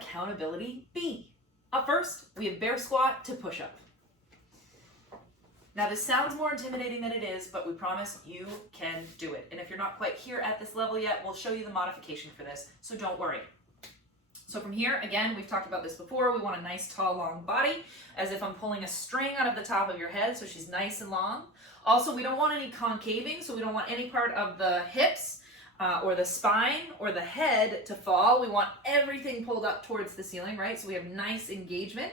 accountability B. Up first, we have bear squat to push-up. Now this sounds more intimidating than it is, but we promise you can do it. And if you're not quite here at this level yet, we'll show you the modification for this, so don't worry. So from here, again, we've talked about this before, we want a nice, tall, long body, as if I'm pulling a string out of the top of your head, so she's nice and long. Also, we don't want any concaving, so we don't want any part of the hips or the spine or the head to fall. We want everything pulled up towards the ceiling, right? So we have nice engagement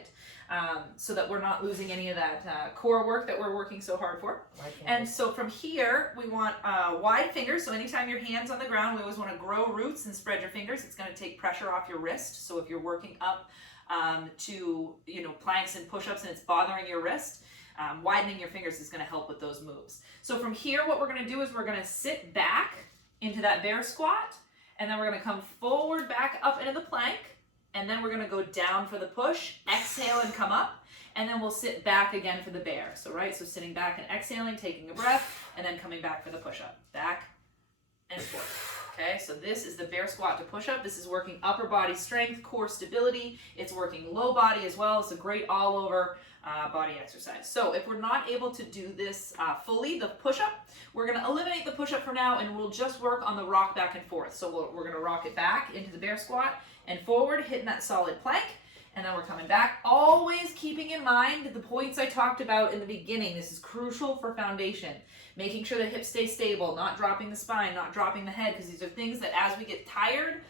so that we're not losing any of that core work that we're working so hard for. And so from here, we want wide fingers. So anytime your hand's on the ground, we always want to grow roots and spread your fingers. It's going to take pressure off your wrist. So if you're working up to planks and push-ups and it's bothering your wrist, widening your fingers is going to help with those moves. So from here, what we're going to do is we're going to sit back into that bear squat, and then we're going to come forward back up into the plank, and then we're going to go down for the push, exhale and come up, and then we'll sit back again for the bear. So sitting back and exhaling, taking a breath, and then coming back for the push-up. Back and forth. Okay, so this is the bear squat to push-up. This is working upper body strength, core stability. It's working low body as well. It's a great all-over body exercise. So if we're not able to do this fully, the push-up, we're going to eliminate the push-up for now, and we'll just work on the rock back and forth. So we're going to rock it back into the bear squat and forward, hitting that solid plank, and then we're coming back, always keeping in mind the points I talked about in the beginning. This is crucial for foundation. Making sure the hips stay stable, not dropping the spine, not dropping the head, because these are things that as we get tired,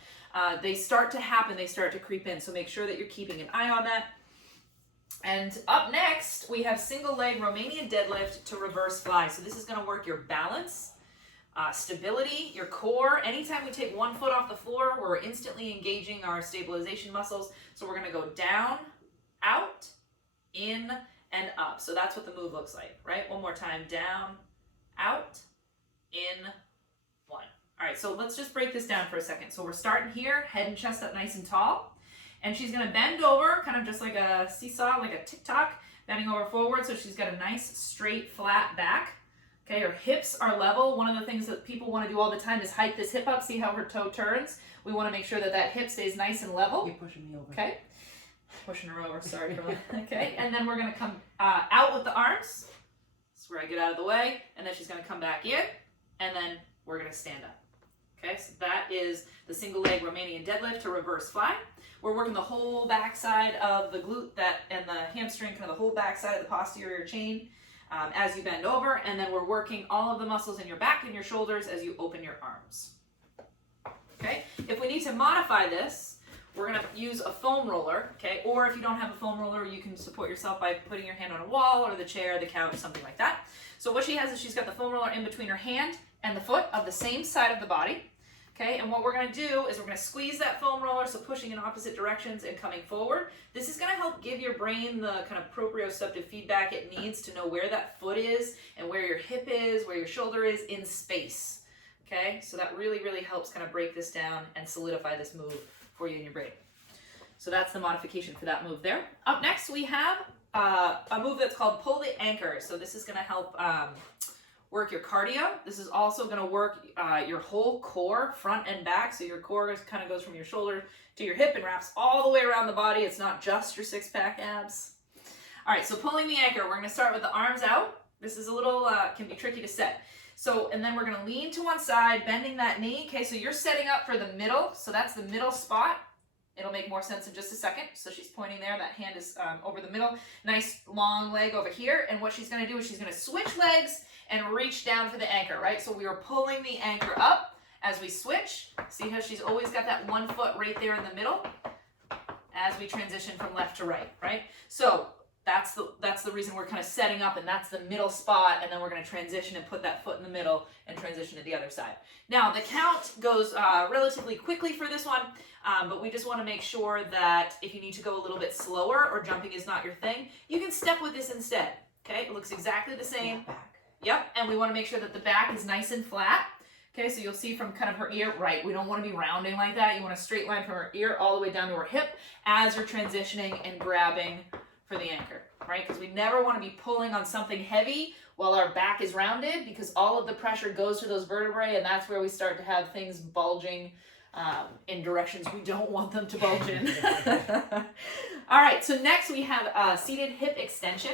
they start to happen, they start to creep in. So make sure that you're keeping an eye on that. And up next, we have single leg Romanian deadlift to reverse fly. So this is going to work your balance, stability, your core. Anytime we take one foot off the floor, we're instantly engaging our stabilization muscles. So we're going to go down, out, in, and up. So that's what the move looks like, right? One more time, down, out, in, one. All right, so let's just break this down for a second. So we're starting here, head and chest up nice and tall. And she's going to bend over, kind of just like a seesaw, like a tick-tock, bending over forward. So she's got a nice, straight, flat back. Okay, her hips are level. One of the things that people want to do all the time is hike this hip up. See how her toe turns? We want to make sure that that hip stays nice and level. You're pushing me over. Okay, pushing her over, sorry for that. Okay, and then we're going to come out with the arms. That's where I get out of the way. And then she's going to come back in, and then we're going to stand up. Okay, so that is the single leg Romanian deadlift to reverse fly. We're working the whole back side of the glute and the hamstring, kind of the whole back side of the posterior chain as you bend over. And then we're working all of the muscles in your back and your shoulders as you open your arms. Okay, if we need to modify this, we're going to use a foam roller. Okay, or if you don't have a foam roller, you can support yourself by putting your hand on a wall or the chair, the couch, something like that. So what she has is she's got the foam roller in between her hand and the foot of the same side of the body. Okay, and what we're going to do is we're going to squeeze that foam roller, so pushing in opposite directions and coming forward. This is going to help give your brain the kind of proprioceptive feedback it needs to know where that foot is and where your hip is, where your shoulder is in space. Okay, so that really, really helps kind of break this down and solidify this move for you in your brain. So that's the modification for that move there. Up next, we have a move that's called pull the anchor. So this is going to help work your cardio. This is also going to work your whole core, front and back. So your core kind of goes from your shoulder to your hip and wraps all the way around the body. It's not just your six-pack abs. All right, so pulling the anchor, we're going to start with the arms out. This is a little, can be tricky to set. So, and then we're going to lean to one side, bending that knee. Okay, so you're setting up for the middle. So that's the middle spot. It'll make more sense in just a second. So she's pointing there. That hand is over the middle. Nice long leg over here. And what she's going to do is she's going to switch legs and reach down for the anchor, right? So we are pulling the anchor up as we switch. See how she's always got that one foot right there in the middle as we transition from left to right, right? So that's the reason we're kind of setting up, and that's the middle spot, and then we're going to transition and put that foot in the middle and transition to the other side. Now, the count goes relatively quickly for this one, but we just want to make sure that if you need to go a little bit slower or jumping is not your thing, you can step with this instead, okay? It looks exactly the same. Back. Yep, and we want to make sure that the back is nice and flat. Okay, so you'll see from kind of her ear, right, we don't want to be rounding like that. You want a straight line from her ear all the way down to her hip as you're transitioning and grabbing for the anchor, right? Because we never want to be pulling on something heavy while our back is rounded, because all of the pressure goes to those vertebrae, and that's where we start to have things bulging in directions we don't want them to bulge in. All right, so next we have seated hip extension.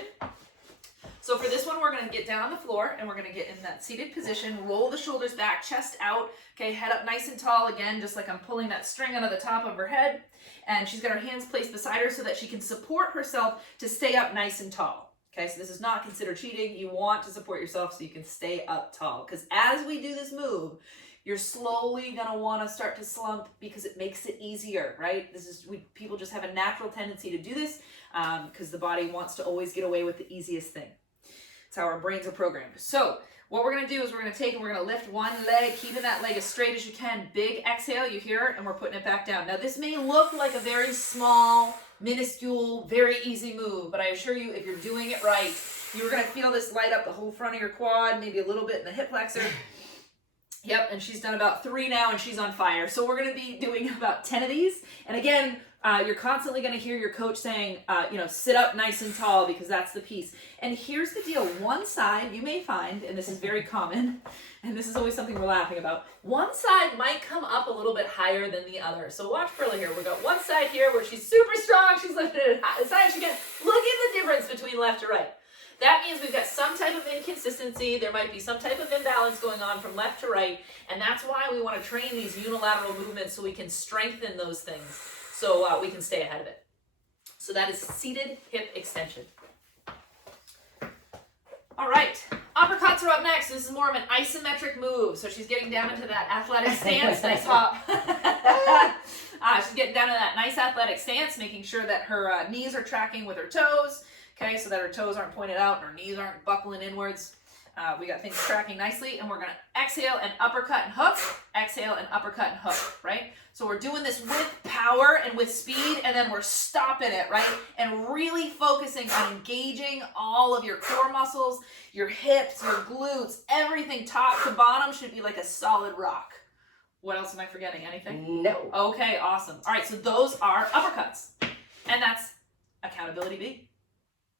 So for this one, we're going to get down on the floor and we're going to get in that seated position, roll the shoulders back, chest out, okay, head up nice and tall again, just like I'm pulling that string out of the top of her head. And she's got her hands placed beside her so that she can support herself to stay up nice and tall. Okay, so this is not considered cheating. You want to support yourself so you can stay up tall. Because as we do this move, you're slowly going to want to start to slump because it makes it easier, right? People just have a natural tendency to do this because the body wants to always get away with the easiest thing. It's how our brains are programmed. So what we're going to do is we're going to take and we're going to lift one leg, keeping that leg as straight as you can. Big exhale, you hear it, and we're putting it back down. Now this may look like a very small, minuscule, very easy move, but I assure you if you're doing it right, you're going to feel this light up the whole front of your quad, maybe a little bit in the hip flexor. Yep, and she's done about 3 now and she's on fire. So we're going to be doing about 10 of these. And again, you're constantly going to hear your coach saying, sit up nice and tall because that's the piece. And here's the deal. One side, you may find, and this is very common, and this is always something we're laughing about, one side might come up a little bit higher than the other. So watch Perla here. We've got one side here where she's super strong. She's lifted it as high as she can. Look at the difference between left to right. That means we've got some type of inconsistency. There might be some type of imbalance going on from left to right. And that's why we want to train these unilateral movements so we can strengthen those things so we can stay ahead of it. So that is seated hip extension. All right, uppercuts are up next. This is more of an isometric move. So she's getting down into that athletic stance. Nice hop. She's getting down to that nice athletic stance, making sure that her knees are tracking with her toes. Okay, so that her toes aren't pointed out and her knees aren't buckling inwards. We got things tracking nicely, and we're going to exhale and uppercut and hook, exhale and uppercut and hook, right? So we're doing this with power and with speed, and then we're stopping it, right? And really focusing on engaging all of your core muscles, your hips, your glutes, everything top to bottom should be like a solid rock. What else am I forgetting? Anything? No. Okay, awesome. All right, so those are uppercuts, and that's accountability B.